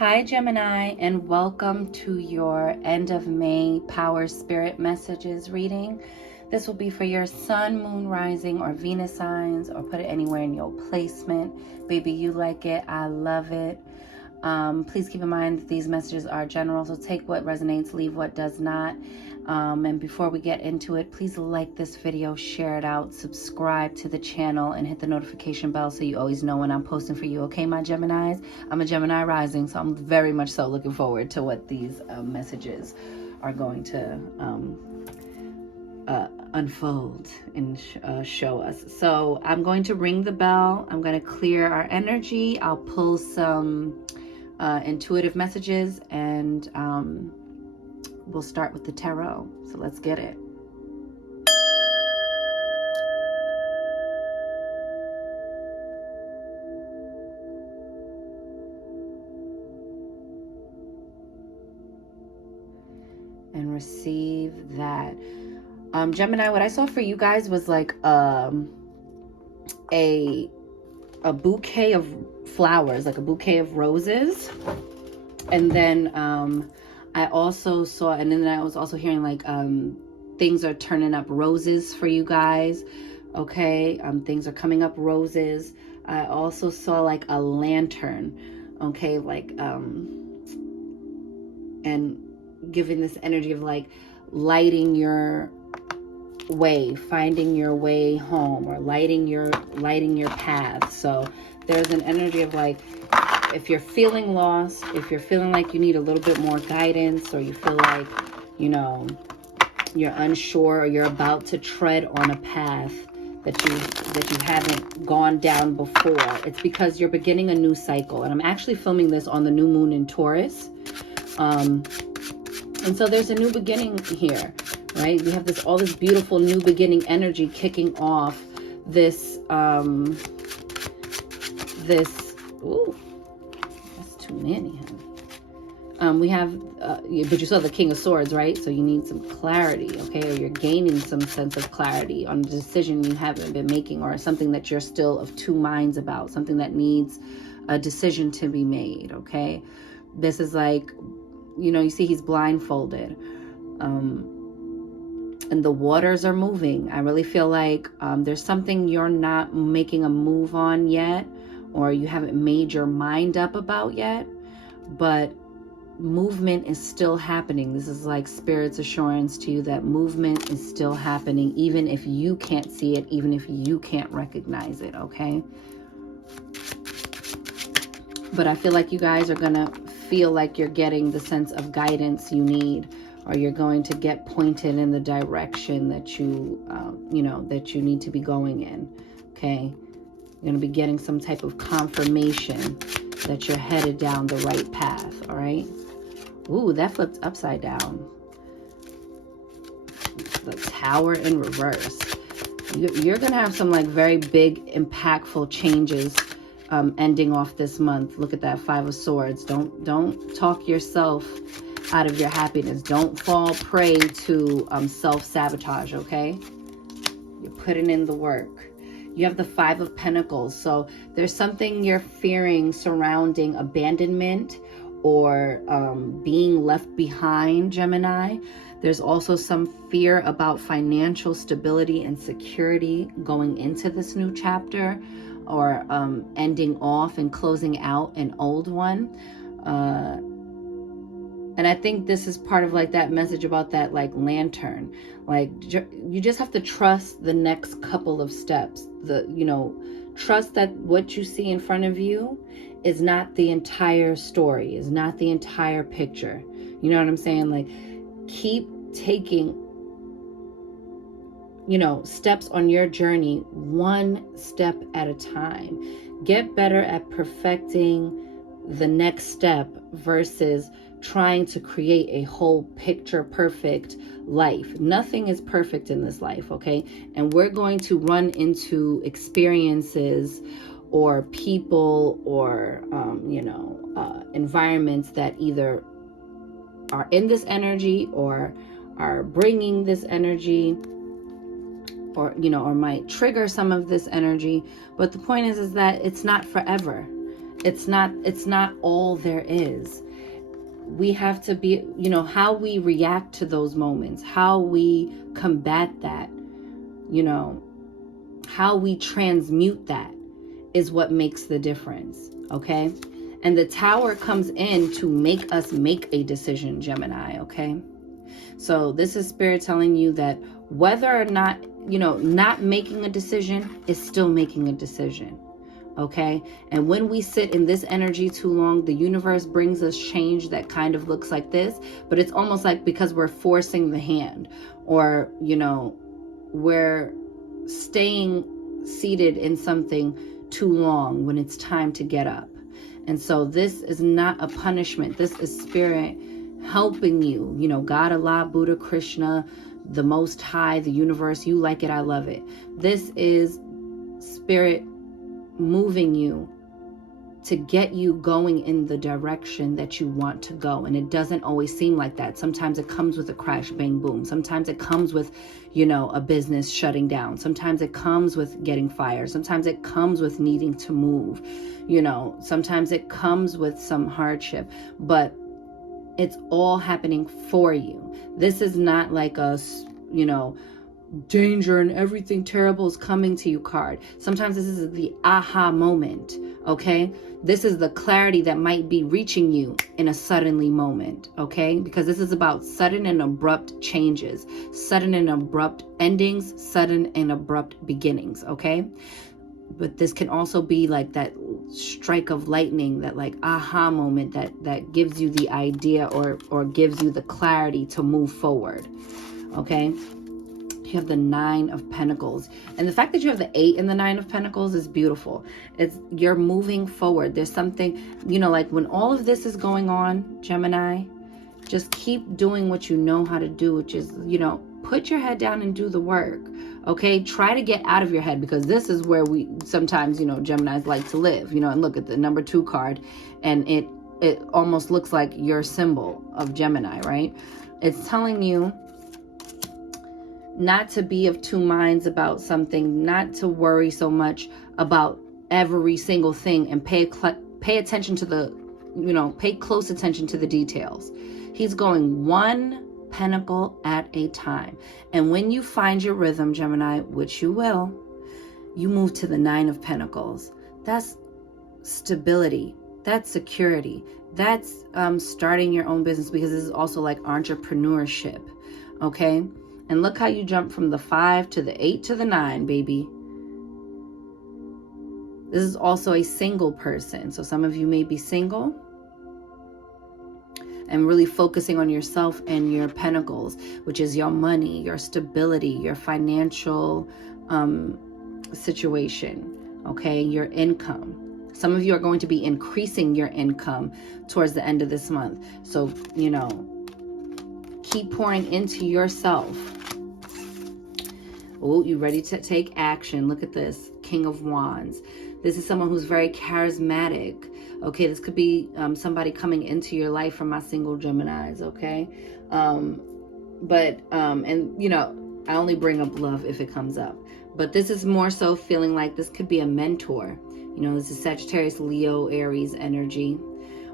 Hi Gemini, and welcome to your end of May Power Spirit Messages reading. This will be for your Sun, Moon, Rising, or Venus signs, or put it anywhere in your placement. Baby, you like it. I love it. Please keep in mind that these messages are general, so take what resonates, leave what does not. And before we get into it, please like this video, share it out, subscribe to the channel, and hit the notification bell so you always know when I'm posting for you. Okay, my Geminis? I'm a Gemini rising, so I'm very much so looking forward to what these messages are going to unfold and show us. So I'm going to ring the bell. I'm going to clear our energy. I'll pull some intuitive messages, and we'll start with the tarot. So let's get it. And receive that. Gemini, what I saw for you guys was like a bouquet of flowers, like a bouquet of roses. And then I also saw, and then I was also hearing like things are turning up roses for you guys. Okay, things are coming up roses. I also saw like a lantern. Okay, like and giving this energy of like lighting your way, finding your way home, or lighting your path. So there's an energy of like, if you're feeling lost, if you're feeling like you need a little bit more guidance, or you feel like, you know, you're unsure, or you're about to tread on a path that you haven't gone down before, it's because you're beginning a new cycle. And I'm actually filming this on the new moon in Taurus. And so there's a new beginning here, right? We have all this beautiful new beginning energy kicking off this, ooh, that's too many, huh? We have, but you saw the King of Swords, right? So you need some clarity, okay? Or you're gaining some sense of clarity on a decision you haven't been making, or something that you're still of two minds about, something that needs a decision to be made, okay? This is like, you know, you see he's blindfolded, and the waters are moving. I really feel like there's something you're not making a move on yet, or you haven't made your mind up about yet, but movement is still happening. This is like Spirit's assurance to you that movement is still happening, even if you can't see it, even if you can't recognize it, okay? But I feel like you guys are gonna feel like you're getting the sense of guidance you need, or you're going to get pointed in the direction that you, you know, that you need to be going in, okay? You're going to be getting some type of confirmation that you're headed down the right path, all right? Ooh, that flipped upside down. The Tower in reverse. You're going to have some like very big, impactful changes ending off this month. Look at that, Five of Swords. Don't talk yourself out of your happiness. Don't fall prey to self-sabotage, okay? You're putting in the work. You have the Five of Pentacles. So there's something you're fearing surrounding abandonment or being left behind, Gemini. There's also some fear about financial stability and security going into this new chapter, or ending off and closing out an old one. And I think this is part of like that message about that like lantern. Like you just have to trust the next couple of steps. You know, trust that what you see in front of you is not the entire story, is not the entire picture. You know what I'm saying? Like, keep taking, you know, steps on your journey, one step at a time. Get better at perfecting the next step versus trying to create a whole picture perfect life. Nothing is perfect in this life, okay? And we're going to run into experiences or people or you know, environments that either are in this energy or are bringing this energy, or, you know, or might trigger some of this energy. But the point is that it's not forever. It's not all there is. We have to be, how we react to those moments, how we combat that, how we transmute that is what makes the difference, okay? And the Tower comes in to make us make a decision, Gemini, okay? So this is Spirit telling you that whether or not, not making a decision is still making a decision, okay? And when we sit in this energy too long, the universe brings us change that kind of looks like this, but it's almost like because we're forcing the hand, or, we're staying seated in something too long when it's time to get up. And so this is not a punishment. This is Spirit helping you, God, Allah, Buddha, Krishna, the Most High, the universe, you like it, I love it. This is Spirit moving you to get you going in the direction that you want to go. And it doesn't always seem like that. Sometimes it comes with a crash, bang, boom. Sometimes it comes with, a business shutting down. Sometimes it comes with getting fired. Sometimes it comes with needing to move. Sometimes it comes with some hardship, but it's all happening for you. This is not like a, danger and everything terrible is coming to you card. Sometimes this is the aha moment, okay? This is the clarity that might be reaching you in a suddenly moment, okay? Because this is about sudden and abrupt changes, sudden and abrupt endings, sudden and abrupt beginnings, okay? But this can also be like that strike of lightning, that like aha moment that gives you the idea or gives you the clarity to move forward, okay? You have the 9 of Pentacles. And the fact that you have the 8 and the 9 of Pentacles is beautiful. You're moving forward. There's something, like when all of this is going on, Gemini, just keep doing what you know how to do, which is, put your head down and do the work. Okay, try to get out of your head, because this is where we sometimes, Geminis like to live, and look at the number 2 card, and it almost looks like your symbol of Gemini, right? It's telling you not to be of two minds about something, not to worry so much about every single thing, and pay attention to the, pay close attention to the details. He's going one pentacle at a time. And when you find your rhythm, Gemini, which you will, you move to the 9 of Pentacles. That's stability. That's security. That's starting your own business, because this is also like entrepreneurship. Okay? And look how you jump from the 5 to the 8 to the 9, baby. This is also a single person. So some of you may be single and really focusing on yourself and your pentacles, which is your money, your stability, your financial situation, okay, your income. Some of you are going to be increasing your income towards the end of this month. So, keep pouring into yourself. Oh, you ready to take action? Look at this, King of Wands. This is someone who's very charismatic. Okay, this could be somebody coming into your life from my single Geminis, okay? And I only bring up love if it comes up. But this is more so feeling like this could be a mentor. This is Sagittarius, Leo, Aries energy.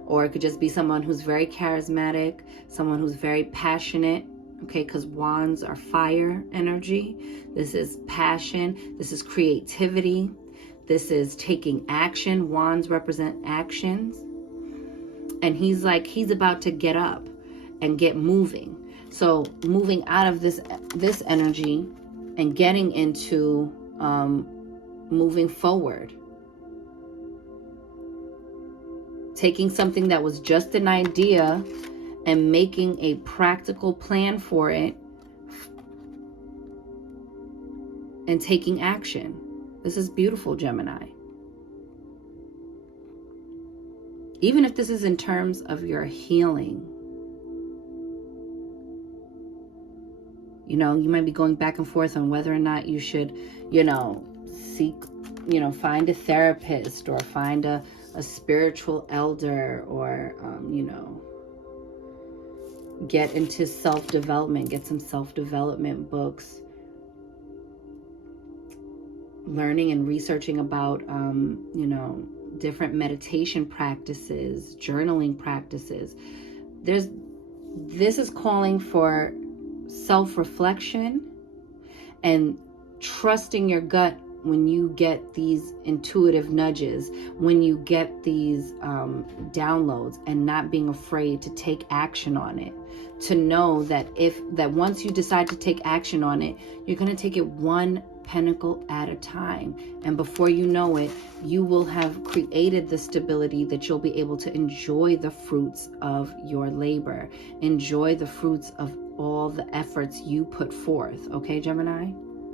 Or it could just be someone who's very charismatic, someone who's very passionate, okay? Because wands are fire energy. This is passion. This is creativity. This is taking action. Wands represent actions. And he's about to get up and get moving. So moving out of this energy and getting into moving forward. Taking something that was just an idea and making a practical plan for it and taking action. This is beautiful, Gemini. Even if this is in terms of your healing. You might be going back and forth on whether or not you should, seek, find a therapist or find a spiritual elder or, get into self-development, get some self-development books, learning and researching about, different meditation practices, journaling practices. This is calling for self-reflection and trusting your gut when you get these intuitive nudges, when you get these downloads, and not being afraid to take action on it. To know that once you decide to take action on it, you're going to take it one pentacle at a time. And before you know it, you will have created the stability that you'll be able to enjoy the fruits of your labor. Enjoy the fruits of all the efforts you put forth. Okay, Gemini?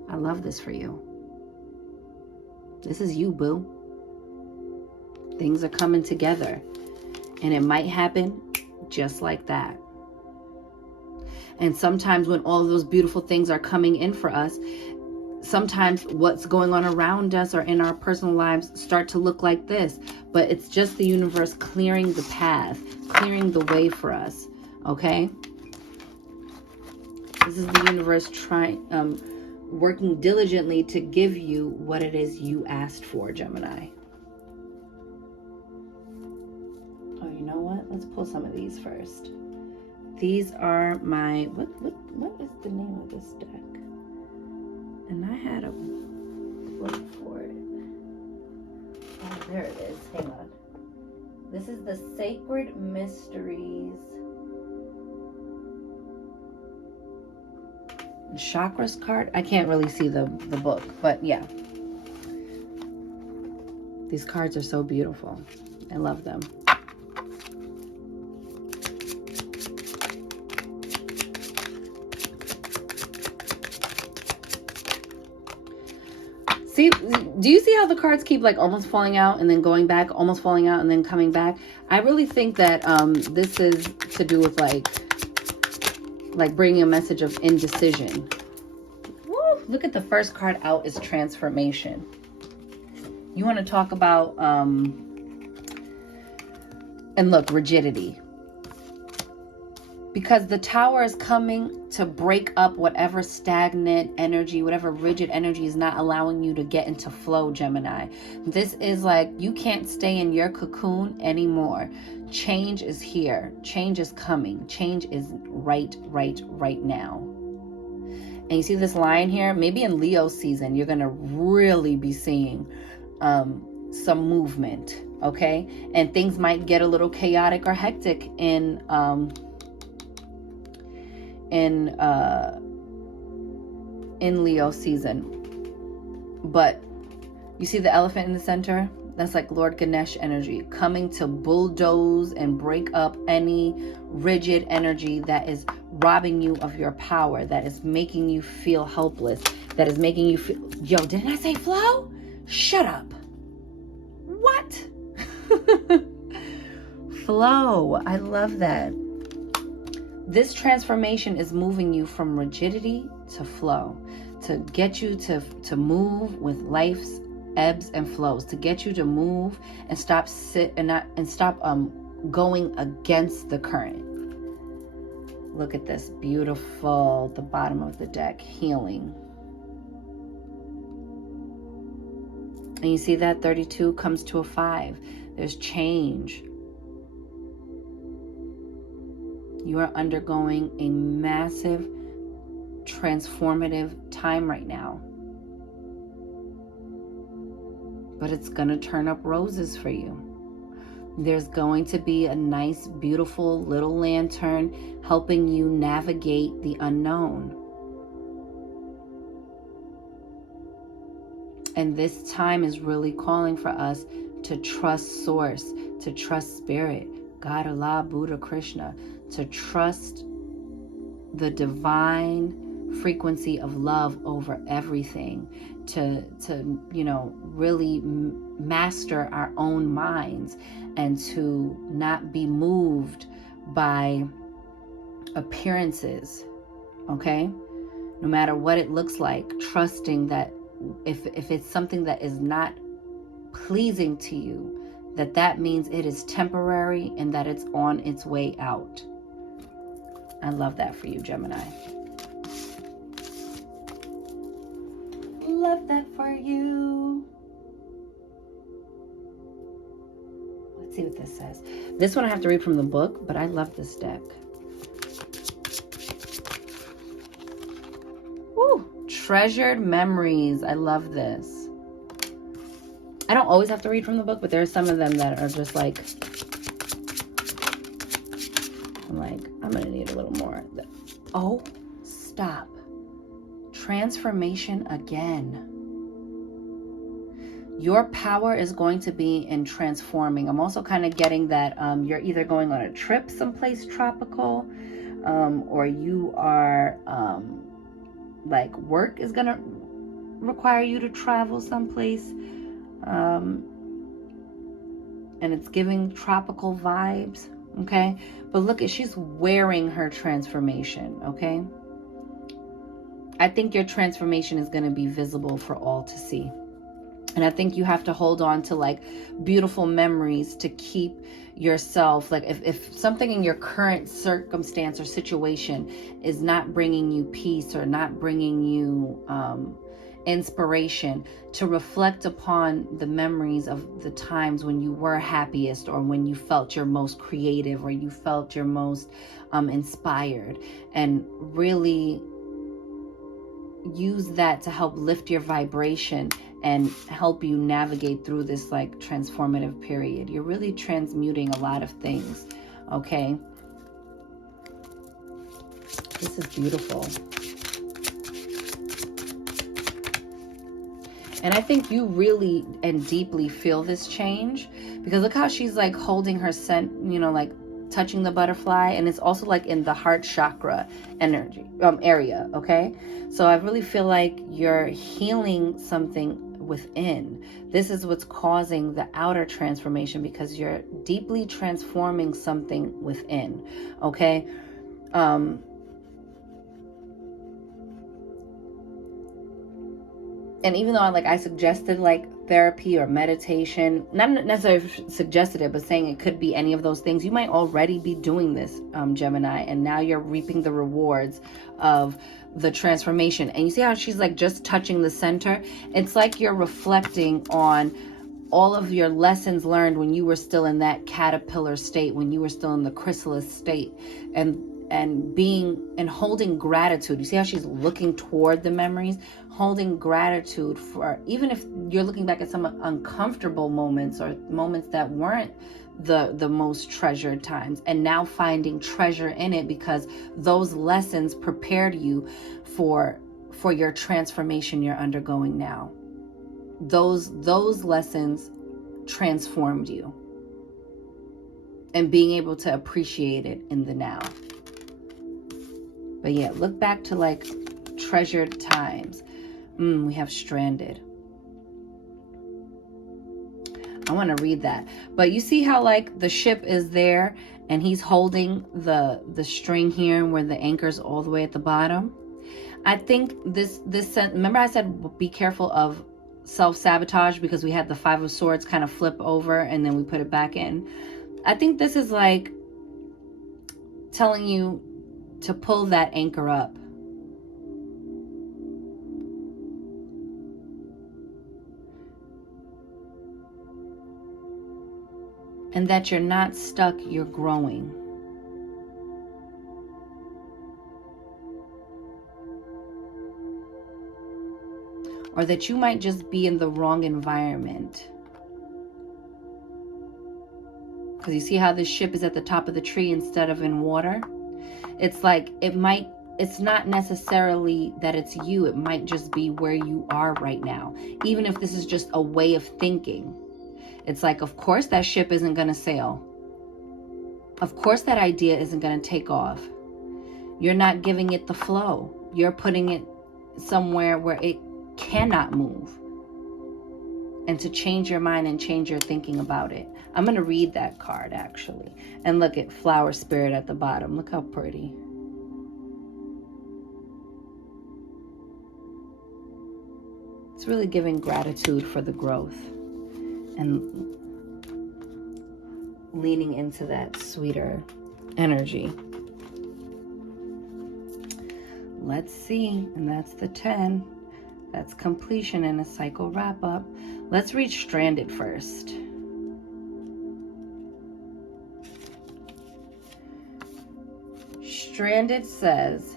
I love this for you. This is you, boo. Things are coming together. And it might happen just like that. And sometimes when all of those beautiful things are coming in for us, sometimes what's going on around us or in our personal lives start to look like this. But it's just the universe clearing the path, clearing the way for us. Okay? This is the universe working diligently to give you what it is you asked for, Gemini. Oh, you know what? Let's pull some of these first. These are my, what is the name of this deck? And I had a book for it. Oh, there it is. Hang on. This is the Sacred Mysteries Chakras card. I can't really see the book, but yeah. These cards are so beautiful. I love them. See, do you see how the cards keep like almost falling out and then going back, almost falling out and then coming back? I really think that this is to do with like bringing a message of indecision. Woo, look at the first card out is transformation. You want to talk about, and look, rigidity. Because the Tower is coming to break up whatever stagnant energy, whatever rigid energy is not allowing you to get into flow, Gemini. This is like, you can't stay in your cocoon anymore. Change is here. Change is coming. Change is right now. And you see this line here? Maybe in Leo season, you're going to really be seeing some movement, okay? And things might get a little chaotic or hectic in Leo season. But you see the elephant in the center? That's like Lord Ganesh energy, coming to bulldoze and break up any rigid energy that is robbing you of your power, that is making you feel helpless, that is making you feel... Yo, didn't I say flow? Shut up. What? Flow. I love that. This transformation is moving you from rigidity to flow, to get you to move with life's ebbs and flows, to get you to move and stop going against the current. Look at this beautiful, the bottom of the deck, healing. And you see that 32 comes to a 5. There's change. You are undergoing a massive transformative time right now. But it's going to turn up roses for you. There's going to be a nice, beautiful little lantern helping you navigate the unknown. And this time is really calling for us to trust Source, to trust Spirit, God, Allah, Buddha, Krishna, to trust the divine frequency of love over everything, to really master our own minds and to not be moved by appearances, okay? No matter what it looks like, trusting that if it's something that is not pleasing to you, that means it is temporary and that it's on its way out. I love that for you, Gemini. Love that for you. Let's see what this says. This one I have to read from the book, but I love this deck. Woo! Treasured memories. I love this. I don't always have to read from the book, but there are some of them that are just like, I'm like, I'm going to need a little more. Oh, stop. Transformation again. Your power is going to be in transforming. I'm also kind of getting that you're either going on a trip someplace tropical, or you are like work is going to require you to travel someplace. And it's giving tropical vibes. Okay. But look, she's wearing her transformation. Okay. I think your transformation is going to be visible for all to see. And I think you have to hold on to like beautiful memories to keep yourself, like if something in your current circumstance or situation is not bringing you peace or not bringing you inspiration, to reflect upon the memories of the times when you were happiest, or when you felt your most creative, or you felt your most inspired, and really use that to help lift your vibration and help you navigate through this like transformative period. You're really transmuting a lot of things. Okay. This is beautiful. And I think you really and deeply feel this change, because look how she's like holding her scent, you know, like touching the butterfly, and it's also like in the heart chakra energy area. Okay. So I really feel like you're healing something within. This is what's causing the outer transformation, because you're deeply transforming something within. Okay. And even though I suggested like therapy or meditation, not necessarily suggested it, but saying it could be any of those things, you might already be doing this, Gemini, and now you're reaping the rewards of the transformation. And you see how she's like just touching the center? It's like you're reflecting on all of your lessons learned when you were still in that caterpillar state, when you were still in the chrysalis state, and being and holding gratitude. You see how she's looking toward the memories, holding gratitude for, even if you're looking back at some uncomfortable moments or moments that weren't the most treasured times, and now finding treasure in it, because those lessons prepared you for your transformation you're undergoing now. Those lessons transformed you, and being able to appreciate it in the now. But yeah, look back to like treasured times. We have stranded. I want to read that. But you see how like the ship is there and he's holding the string here where the anchor's all the way at the bottom. I think this remember I said be careful of self-sabotage, because we had the 5 of Swords kind of flip over and then we put it back in. I think this is like telling you to pull that anchor up. And that you're not stuck, you're growing. Or that you might just be in the wrong environment. Because you see how this ship is at the top of the tree instead of in water? It's like it's not necessarily that it's you. It might just be where you are right now. Even if this is just a way of thinking. It's like, of course that ship isn't going to sail. Of course that idea isn't going to take off. You're not giving it the flow. You're putting it somewhere where it cannot move. And to change your mind and change your thinking about it. I'm going to read that card actually. And look at Flower Spirit at the bottom. Look how pretty. It's really giving gratitude for the growth. And leaning into that sweeter energy. Let's see. And that's the 10. That's completion and a cycle wrap up. Let's read stranded first. Stranded says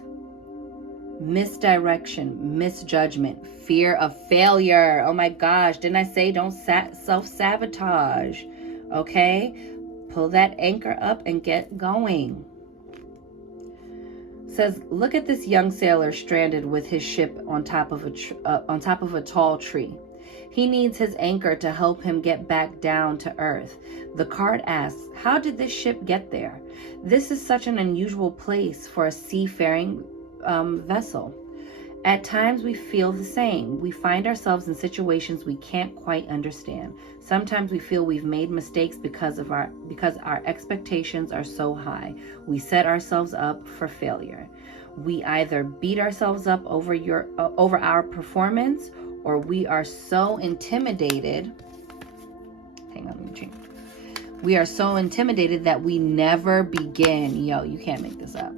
misdirection, misjudgment, fear of failure. Oh my gosh, didn't I say don't self-sabotage? Okay, pull that anchor up and get going. Says, look at this young sailor stranded with his ship on top of a tall tree. He needs his anchor to help him get back down to earth. The card asks, how did this ship get there? This is such an unusual place for a seafaring vessel. At times we feel the same. We find ourselves in situations we can't quite understand. Sometimes we feel we've made mistakes because our expectations are so high. We set ourselves up for failure. We either beat ourselves up over our performance, or we are so intimidated. Hang on, let me change. We are so intimidated that we never begin. Yo, you can't make this up.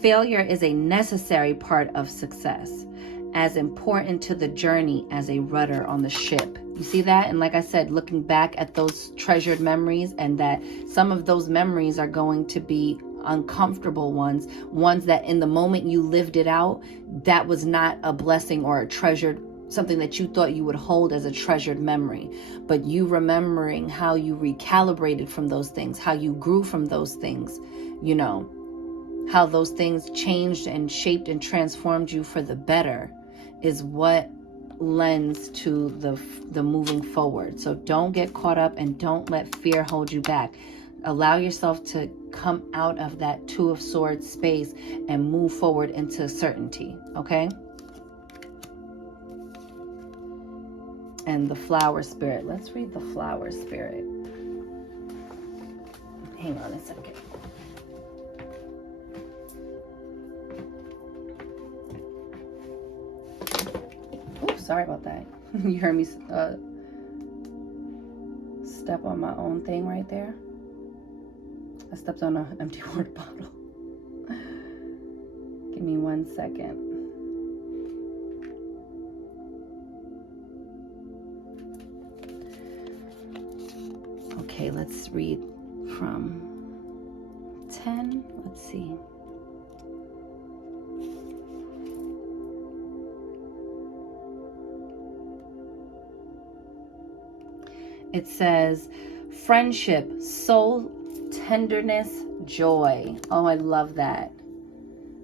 Failure is a necessary part of success, as important to the journey as a rudder on the ship. You see that? And like I said, looking back at those treasured memories, and that some of those memories are going to be uncomfortable ones that in the moment you lived it out, that was not a blessing or a treasured, something that you thought you would hold as a treasured memory. But you remembering how you recalibrated from those things, how you grew from those things, you know, how those things changed and shaped and transformed you for the better, is what lends to the moving forward. So don't get caught up and don't let fear hold you back. Allow yourself to come out of that Two of Swords space and move forward into certainty, okay? And the Flower Spirit. Let's read the Flower Spirit. Hang on a second. Sorry about that. You heard me step on my own thing right there. I stepped on an empty water bottle. Give me 1 second. Okay, let's read from 10. Let's see. It says, friendship, soul, tenderness, joy. Oh, I love that.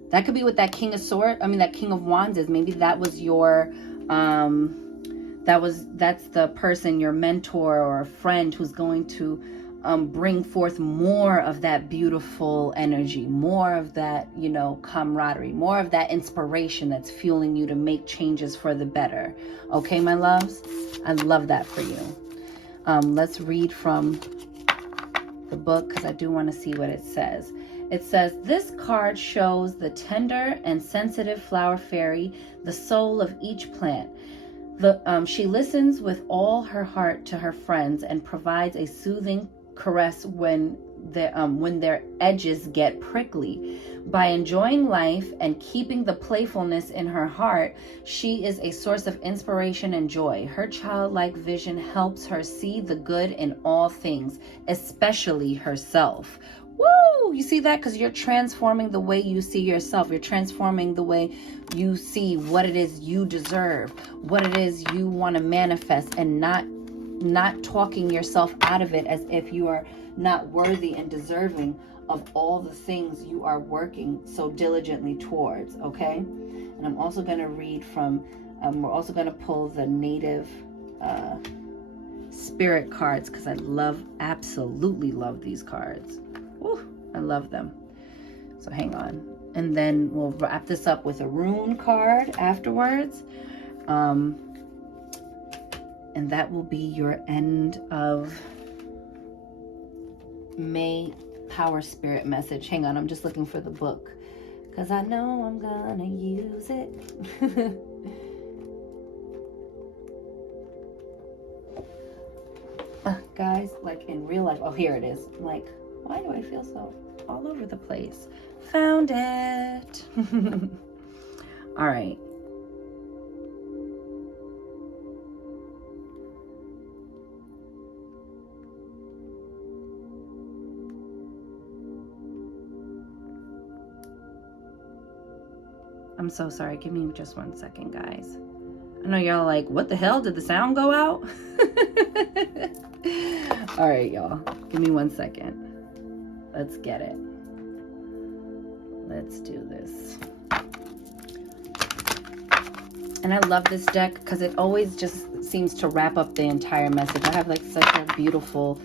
That could be what that King of Swords, that King of Wands is. Maybe that was your, that's the person, your mentor or a friend who's going to bring forth more of that beautiful energy, more of that, camaraderie, more of that inspiration that's fueling you to make changes for the better. Okay, my loves? I love that for you. Let's read from the book because I do want to see what it says. It says, this card shows the tender and sensitive flower fairy, the soul of each plant. She listens with all her heart to her friends and provides a soothing caress when their edges get prickly. By enjoying life and keeping the playfulness in her heart, she is a source of inspiration and joy. Her childlike vision helps her see the good in all things, especially herself. Woo! You see that? Because you're transforming the way you see yourself. You're transforming the way you see what it is you deserve, what it is you want to manifest, and not talking yourself out of it as if you are not worthy and deserving of all the things you are working so diligently towards, okay? And I'm also going to read from, we're also going to pull the native spirit cards because I absolutely love these cards. Woo, I love them. So hang on. And then we'll wrap this up with a rune card afterwards. And that will be your end of May power spirit message. Hang on, I'm just looking for the book because I know I'm gonna use it. Guys, like in real life, oh, here it is. I'm like, why do I feel so all over the place? Found it. All right. I'm so sorry. Give me just 1 second, guys. I know y'all like, what the hell? Did the sound go out? All right, y'all. Give me 1 second. Let's get it. Let's do this. And I love this deck because it always just seems to wrap up the entire message. I have like such a beautiful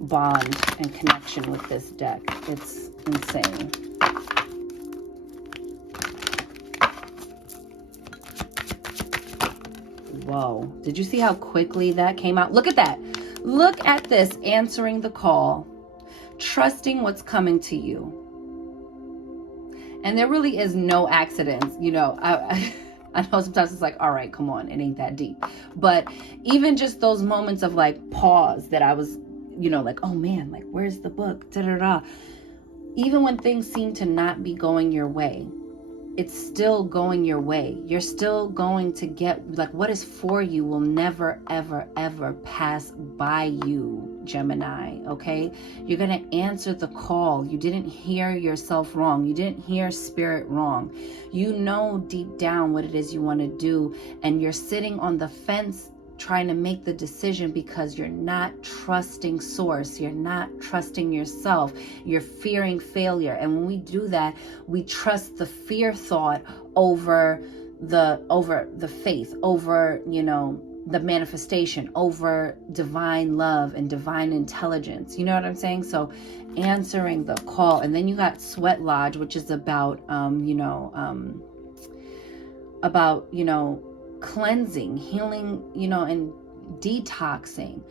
bond and connection with this deck. It's insane. Whoa. Did you see how quickly that came out? Look at that. Look at this. Answering the call. Trusting what's coming to you. And there really is no accidents. You know, I know sometimes it's like, all right, come on. It ain't that deep. But even just those moments of like pause that I was, you know, like, oh man, like, where's the book? Da-da-da. Even when things seem to not be going your way, it's still going your way. You're still going to get, like, what is for you will never, ever, ever pass by you, Gemini, okay? You're going to answer the call. You didn't hear yourself wrong. You didn't hear spirit wrong. You know deep down what it is you want to do, and you're sitting on the fence trying to make the decision because you're not trusting source. You're not trusting yourself. You're fearing failure. And when we do that, we trust the fear thought over the faith, over, you know, the manifestation, over divine love and divine intelligence. You know what I'm saying? So answering the call. And then you got Sweat Lodge, which is about, cleansing, healing, you know, and detoxing.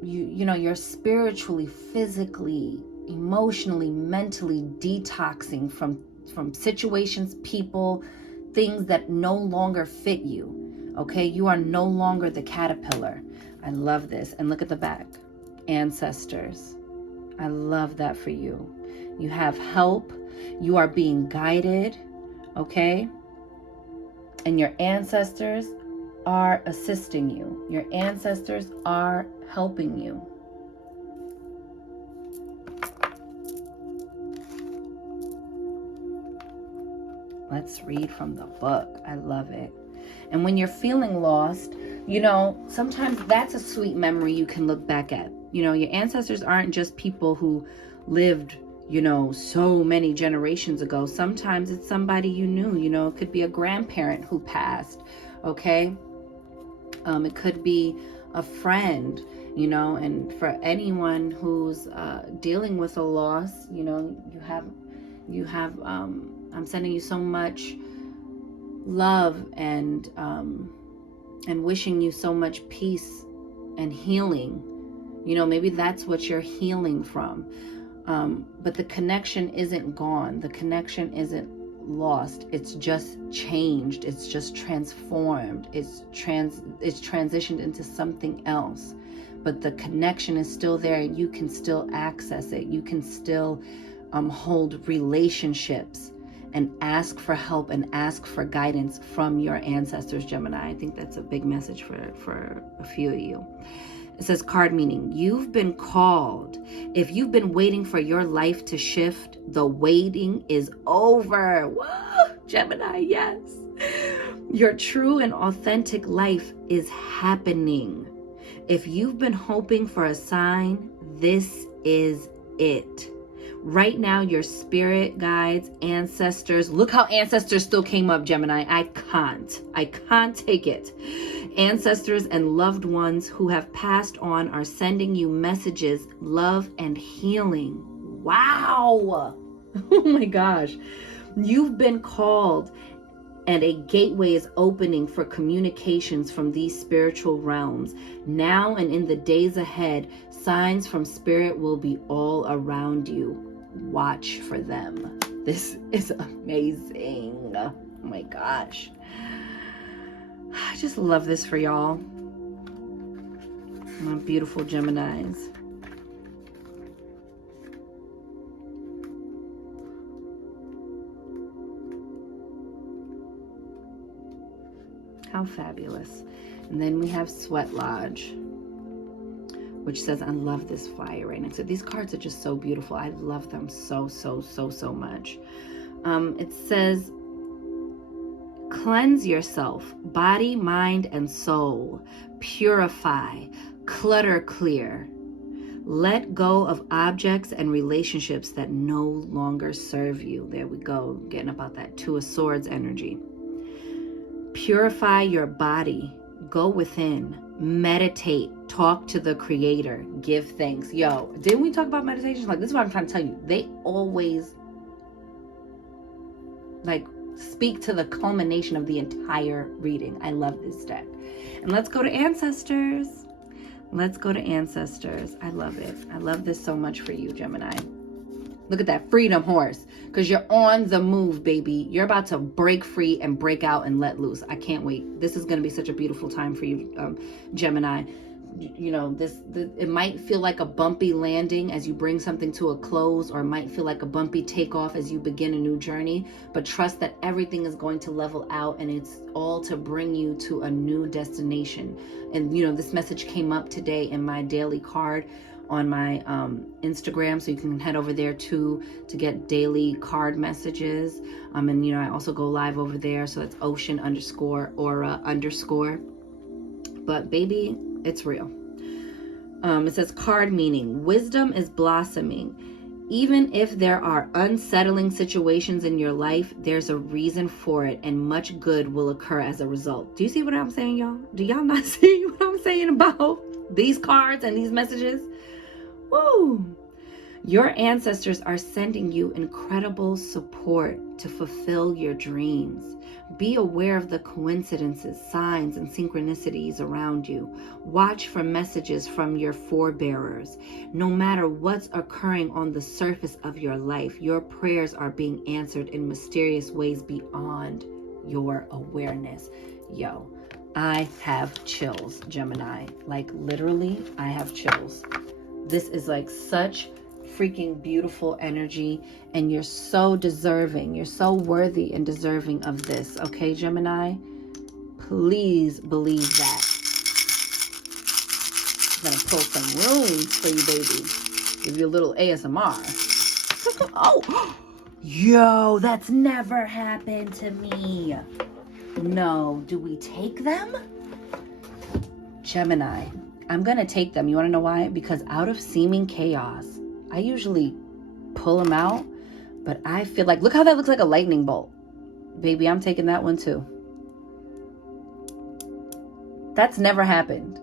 You're spiritually, physically, emotionally, mentally detoxing from situations, people, things that no longer fit you. Okay, you are no longer the caterpillar. I love this. And look at the back. Ancestors. I love that for you. You have help. You are being guided. Okay. And your ancestors are assisting you. Your ancestors are helping you. Let's read from the book. I love it. And when you're feeling lost, you know, sometimes that's a sweet memory you can look back at. You know, your ancestors aren't just people who lived, you know, so many generations ago. Sometimes it's somebody you knew, you know, it could be a grandparent who passed, okay? It could be a friend, you know, and for anyone who's dealing with a loss, you know, you have, I'm sending you so much love and wishing you so much peace and healing. You know, maybe that's what you're healing from. But the connection isn't gone. The connection isn't lost. It's just changed. It's just transformed. It's transitioned into something else. But the connection is still there, and you can still access it. You can still hold relationships and ask for help and ask for guidance from your ancestors, Gemini. I think that's a big message for a few of you. It says card meaning, you've been called. If you've been waiting for your life to shift, the waiting is over. Whoa, Gemini, yes. Your true and authentic life is happening. If you've been hoping for a sign, this is it. Right now, your spirit guides, ancestors. Look how ancestors still came up, Gemini. I can't take it. Ancestors and loved ones who have passed on are sending you messages, love, and healing. Wow. Oh my gosh. You've been called, and a gateway is opening for communications from these spiritual realms. Now and in the days ahead, signs from spirit will be all around you. Watch for them. This is amazing. Oh my gosh. I just love this for y'all. My beautiful Geminis. How fabulous. And then we have Sweat Lodge, which says, I love this fire right next to it. These cards are just so beautiful. I love them so much. It says, Cleanse yourself, body, mind, and soul. Purify, clutter clear. Let go of objects and relationships that no longer serve you. There we go, getting about that Two of Swords energy. Purify your body. Go within. Meditate. Talk to the Creator. Give thanks. Yo, didn't we talk about meditation? Like, this is what I'm trying to tell you. They always, like, speak to the culmination of the entire reading. I love this deck. And let's go to ancestors. Let's go to ancestors. I love it. I love this so much for you, Gemini. Look at that freedom horse, because you're on the move, baby. You're about to break free and break out and let loose. I can't wait. This is going to be such a beautiful time for you, Gemini. You know, it might feel like a bumpy landing as you bring something to a close, or it might feel like a bumpy takeoff as you begin a new journey, but trust that everything is going to level out, and it's all to bring you to a new destination. And you know, this message came up today in my daily card on my Instagram, so you can head over there too to get daily card messages. And you know, I also go live over there, so it's ocean_aura_. But baby, it's real. It says card meaning: wisdom is blossoming. Even if there are unsettling situations in your life, there's a reason for it, and much good will occur as a result. Do you see what I'm saying, y'all? Do y'all not see what I'm saying about these cards and these messages? Woo! Your ancestors are sending you incredible support to fulfill your dreams. Be aware of the coincidences, signs, and synchronicities around you. Watch for messages from your forebearers. No matter what's occurring on the surface of your life, your prayers are being answered in mysterious ways beyond your awareness. Yo, I have chills, Gemini. Like, literally, I have chills. This is like such freaking beautiful energy, and you're so deserving. You're so worthy and deserving of this. Okay, Gemini? Please believe that. I'm gonna pull some runes for you, baby. Give you a little ASMR. Oh, yo, that's never happened to me. No, do we take them? Gemini, I'm gonna take them. You wanna know why? Because out of seeming chaos, I usually pull them out, but I feel like, look how that looks like a lightning bolt. Baby, I'm taking that one too. That's never happened.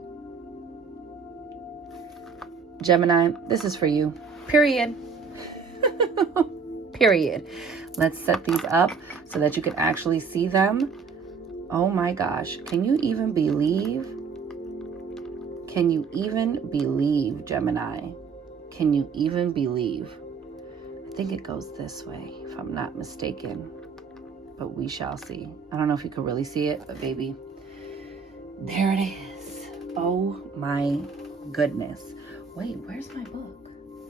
Gemini, this is for you. Period. Period. Let's set these up so that you can actually see them. Oh my gosh. Can you even believe? Can you even believe, Gemini? Can you even believe? I think it goes this way, if I'm not mistaken. But we shall see. I don't know if you can really see it, but baby, there it is. Oh my goodness. Wait, where's my book?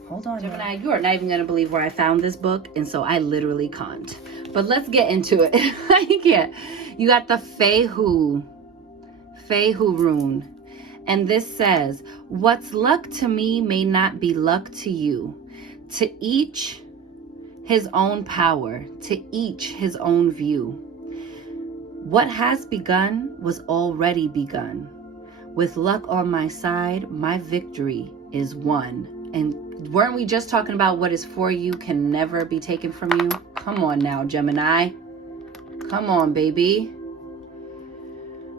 Hold on. Gemini, you are not even going to believe where I found this book, and so I literally can't. But let's get into it. I can't. You got the Feihu rune. And this says, what's luck to me may not be luck to you. To each his own power, to each his own view. What has begun was already begun. With luck on my side, my victory is won. And weren't we just talking about what is for you can never be taken from you? Come on now, Gemini. Come on, baby.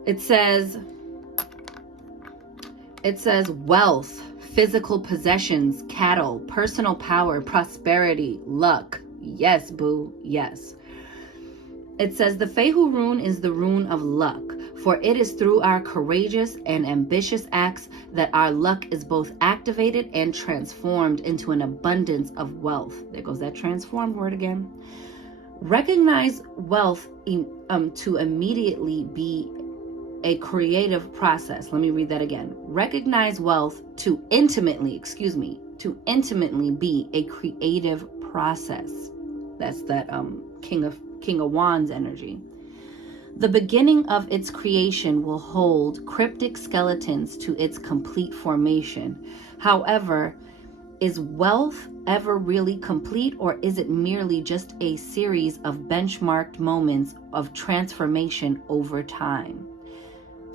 It says wealth, physical possessions, cattle, personal power, prosperity, luck. Yes, boo, yes. It says the Feihu rune is the rune of luck, for it is through our courageous and ambitious acts that our luck is both activated and transformed into an abundance of wealth. There goes that transformed word again. Recognize wealth to immediately be a creative process. Let me read that again. Recognize wealth to intimately be a creative process. That's that King of Wands energy. The beginning of its creation will hold cryptic skeletons to its complete formation. However, Is wealth ever really complete, or is it merely just a series of benchmarked moments of transformation over time?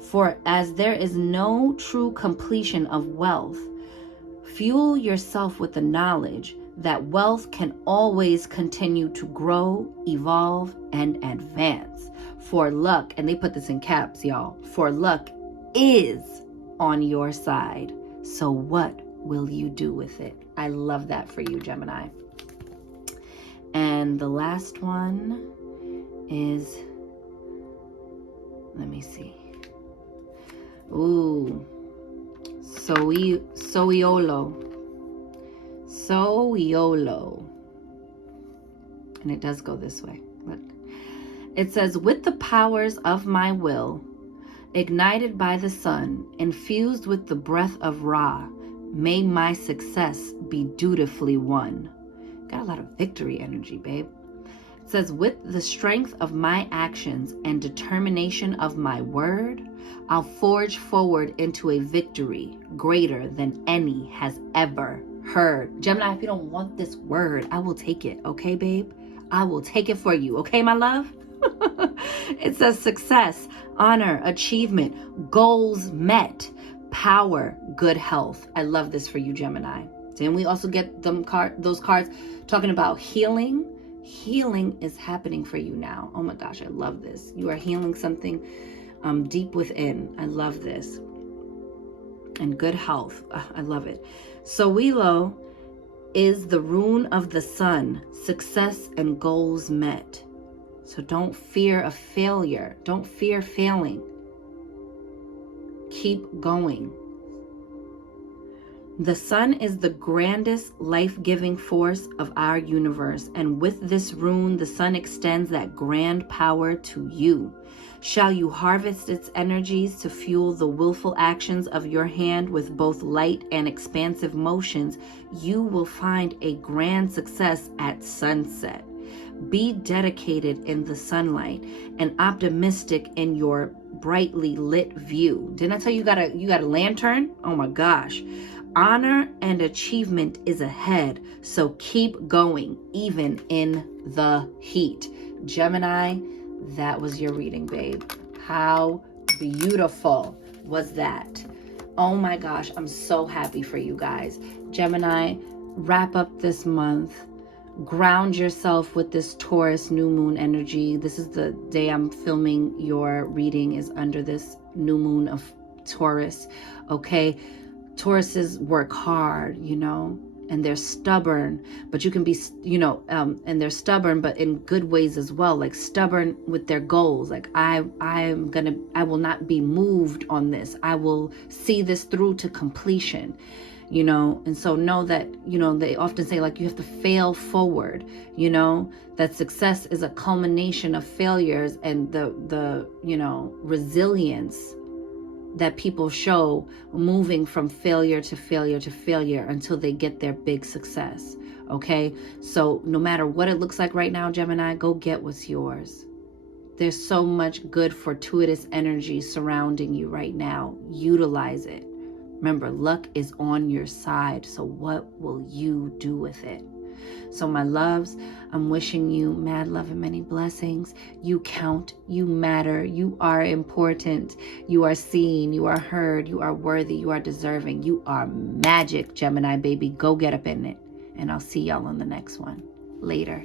For as there is no true completion of wealth, fuel yourself with the knowledge that wealth can always continue to grow, evolve, and advance. For luck, and they put this in caps, y'all, for luck is on your side. So what will you do with it? I love that for you, Gemini. And the last one is, let me see. Ooh, Soiolo. And it does go this way. Look. It says, with the powers of my will, ignited by the sun, infused with the breath of Ra, may my success be dutifully won. Got a lot of victory energy, babe. It says, with the strength of my actions and determination of my word, I'll forge forward into a victory greater than any has ever heard. Gemini, if you don't want this word, I will take it. Okay, babe? I will take it for you. Okay, my love? It says success, honor, achievement, goals met, power, good health. I love this for you, Gemini. Then we also get those cards talking about healing. Healing is happening for you now. Oh my gosh, I love this. You are healing something deep within. I love this. And good health. I love it. Soiolo is the rune of the sun, success and goals met. So don't fear a failure. Don't fear failing. Keep going. The sun is the grandest life-giving force of our universe, and with this rune, the sun extends that grand power to you. Shall you harvest its energies to fuel the willful actions of your hand with both light and expansive motions, you will find a grand success at sunset. Be dedicated in the sunlight and optimistic in your brightly lit view. Didn't I tell you you got a lantern? Oh my gosh. Honor and achievement is ahead, so keep going, even in the heat. Gemini, that was your reading, babe. How beautiful was that? Oh my gosh, I'm so happy for you guys. Gemini, wrap up this month. Ground yourself with this Taurus new moon energy. This is the day I'm filming your reading, is under this new moon of Taurus. Okay. Tauruses work hard, and they're stubborn, but you can be, and they're stubborn, but in good ways as well, like stubborn with their goals. Like I will not be moved on this. I will see this through to completion, and so know that, they often say, like, you have to fail forward, that success is a culmination of failures, and the resilience that people show moving from failure to failure to failure until they get their big success. Okay, so no matter what it looks like right now, Gemini, go get what's yours. There's so much good fortuitous energy surrounding you right now. Utilize it. Remember, luck is on your side, so what will you do with it? So my loves, I'm wishing you mad love and many blessings. You count, you matter, you are important, you are seen, you are heard, you are worthy, you are deserving, you are magic, Gemini baby. Go get up in it. And I'll see y'all on the next one. Later.